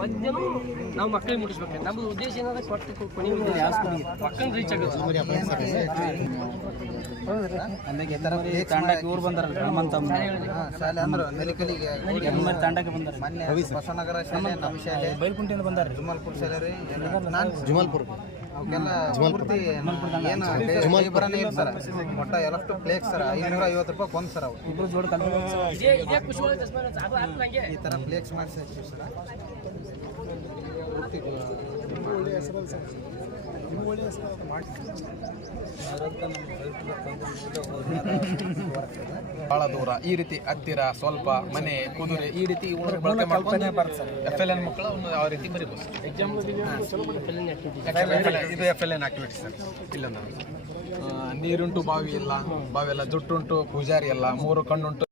ಮಧ್ಯಾಹ್ನ ನಾವು ಮಕ್ಕಳಿಗೆ ಮುಟ್ಟಿಸ್ಬೇಕು. ನಮ್ದು ಉದ್ದೇಶ ಏನಾದ್ರೆ ಕೊಟ್ಟು ಮಕ್ಕಳನ್ನ ರೀಚ್ ಆಗೋದು. ಆಮೇಲೆ ತಾಂಡಕ್ಕೆ ಊರು ಬಂದಾರಲ್ಲ ಹನುಮಂತ ಶಾಲೆ ಅಂದ್ರೆ ನೆಲಿಕಲಿಗೆ ತಾಂಡಕ್ಕೆ ಬಂದಾರೆ. ಮೊನ್ನೆ ಹೊಸನಗರ ಶಾಲೆ, ನಮ್ಮ ಶಾಲೆ, ಬೈಲ್ಕುಂಟಿಯಿಂದ ಬಂದಾರೆ. ಜುಮಲ್ಪುರ ಶಾಲೆ ರೀ, ಜುಮಲ್ಪುರ ಅವಕ್ಕೆಲ್ಲ ಪೂರ್ತಿ ಏನು ಬರನೇ ಇಲ್ಲ ಸರ್. ಒಟ್ಟ ಎಲ್ಲಷ್ಟು ಪ್ಲೇಕ್ ಸರ್, 550 ರೂಪಾಯಿ ಕೊಂದು ಸರ್. ಅವು ಇಬ್ಬರು ಜೋಡಿ ಈ ಥರ ಪ್ಲೇಕ್ಸ್ ಮಾಡಿಸಿ ಸರ್. ಬಹಳ ದೂರ ಈ ರೀತಿ ಹತ್ತಿರ ಸ್ವಲ್ಪ ಮನೆ ಕುದುರೆ ಈ ರೀತಿ ಬಳಕೆ ಮಾಡ್ಕೊಂಡು FLN ಮಕ್ಕಳು ಯಾವ ರೀತಿ ಬರೀಬೋದು. ಇದು FLN ಆಕ್ಟಿವಿಟಿ ಸರ್. ಇಲ್ಲ ನೀರುಂಟು ಬಾವಿ ಇಲ್ಲ, ಬಾವಿ ಎಲ್ಲ ಜುಟ್ಟುಂಟು, ಪೂಜಾರಿ ಎಲ್ಲ, 3 ಕಣ್ಣುಂಟು.